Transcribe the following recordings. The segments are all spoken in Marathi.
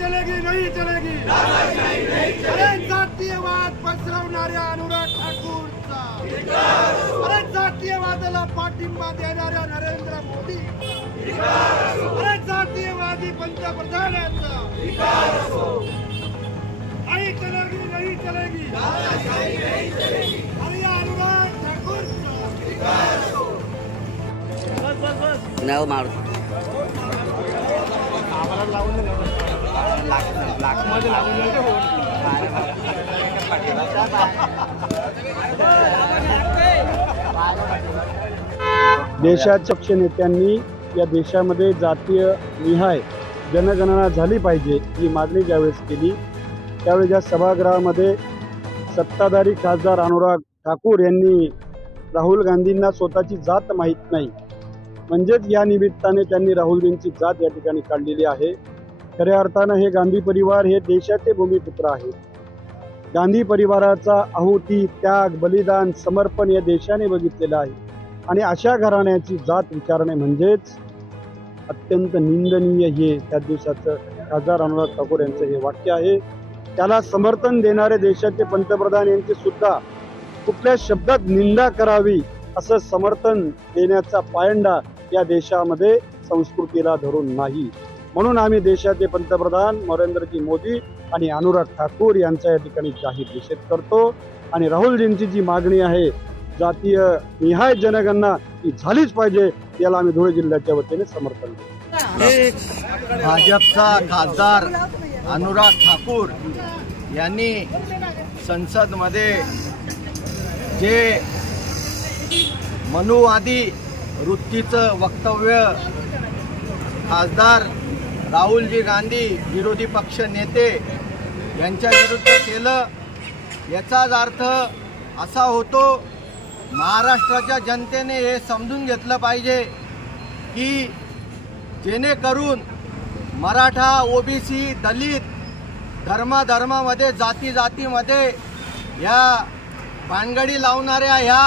चलेगी नहीं चलेगी। अरे जातीयवाद पसरवणाऱ्या अनुराग ठाकूरचा, अरे जातीयवादाला पाठिंबा देणाऱ्या नरेंद्र मोदी, अरे जातीयवादी पंतप्रधानांचा नहीं चलेगी नहीं चलेगी। अरे अनुराग ठाकूरचा नाव मार देशाच्या पक्ष नेत्यांनी या देशामध्ये जातीय निहाय जनगणना झाली पाहिजे ही मागणी ज्यावेळेस केली त्यावेळी या सभागृहामध्ये सत्ताधारी खासदार अनुराग ठाकूर यांनी राहुल गांधींना स्वतःची जात माहीत नाही म्हणजेच या निमित्ताने त्यांनी राहुलजींची जात या ठिकाणी काढलेली आहे। खऱ्या अर्थानं हे गांधी परिवार हे देशाचे भूमिपुत्र आहेत। गांधी परिवाराचा आहुती त्याग बलिदान समर्पण या देशाने बघितलेलं आहे आणि अशा घराण्याची जात विचारणे म्हणजेच अत्यंत निंदनीय हे त्या दिवसाचं खासदार अनुराग ठाकूर यांचं हे वाक्य आहे। त्याला समर्थन देणारे देशाचे पंतप्रधान यांचे सुद्धा कुठल्या शब्दात निंदा करावी असं समर्थन देण्याचा पायंडा या देशामध्ये संस्कृतीला धरून नाही। म्हणून आम्ही देशाचे पंतप्रधान नरेंद्रजी मोदी आणि अनुराग ठाकूर यांचा या ठिकाणी जाहीर निषेध करतो आणि राहुलजींची जी मागणी आहे जातीय निहाय जनगणना ही झालीच पाहिजे याला आम्ही धुळे जिल्ह्याच्या वतीने समर्थन देतो। भाजपचा खासदार अनुराग ठाकूर यांनी संसदमध्ये जे मनुवादी वृत्तीचं वक्तव्य खासदार राहुलजी गांधी विरोधी पक्ष नेते यांच्या विरुद्ध केलं याचाच अर्थ असा होतो महाराष्ट्राच्या जनतेने हे समजून घेतलं पाहिजे की जेणेकरून मराठा ओबीसी दलित धर्मामध्ये जातीमध्ये या भानगडी लावणाऱ्या ह्या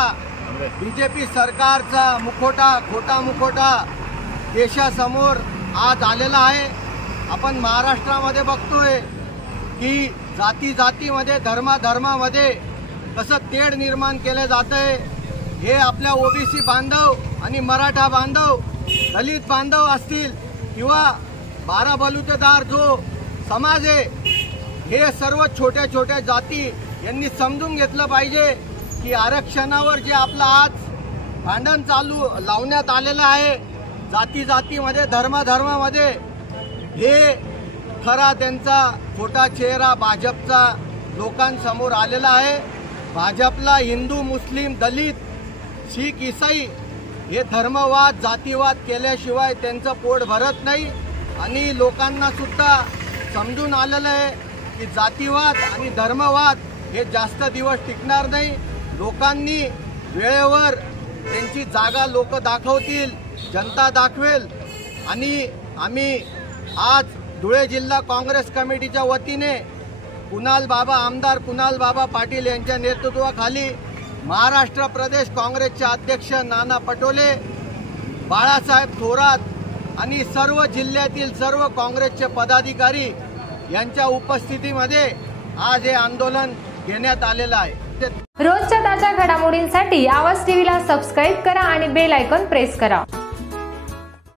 बीजेपी सरकारचा खोटा मुखोटा देशासमोर आज आलेला आहे। आपण महाराष्ट्रामध्ये बघतोय की जातीमध्ये धर्मामध्ये कसं तेढ निर्माण केलं जातंय। हे आपल्या ओबीसी बांधव आणि मराठा बांधव दलित बांधव असतील किंवा बारा बलुतेदार जो समाज आहे हे सर्व छोट्या जाती यांनी समजून घेतलं पाहिजे की आरक्षणावर जे आपलं आज भांडण लावण्यात आलेलं आहे जातीमध्ये धर्मामध्ये हे खरा त्यांचा खोटा चेहरा भाजपचा लोकांसमोर आलेला आहे। भाजपला हिंदू मुस्लिम दलित शीख ईसाई हे धर्मवाद जातीवाद केल्याशिवाय त्यांचं पोट भरत नाही आणि लोकांना सुद्धा समजून आलेलं आहे की जातीवाद आणि धर्मवाद हे जास्त दिवस टिकणार नाही। लोकांनी वेळेवर त्यांची जागा लोक दाखवतील जनता दाखवेल आणि आम्ही आज धुळे जिल्हा काँग्रेस कमिटीच्या वतीने आमदार कुणाल बाबा पाटील यांच्या नेतृत्वाखाली महाराष्ट्र प्रदेश काँग्रेसचे अध्यक्ष नाना पटोले बाळासाहेब थोरात आणि सर्व जिल्ह्यातील सर्व काँग्रेसचे पदाधिकारी यांच्या उपस्थितीमध्ये आज हे आंदोलन घेण्यात आलेलं आहे। रोजच्या ताज्या घडामोडींसाठी आवाज टीव्हीला सबस्क्राइब करा आणि बेल आयकॉन प्रेस करा।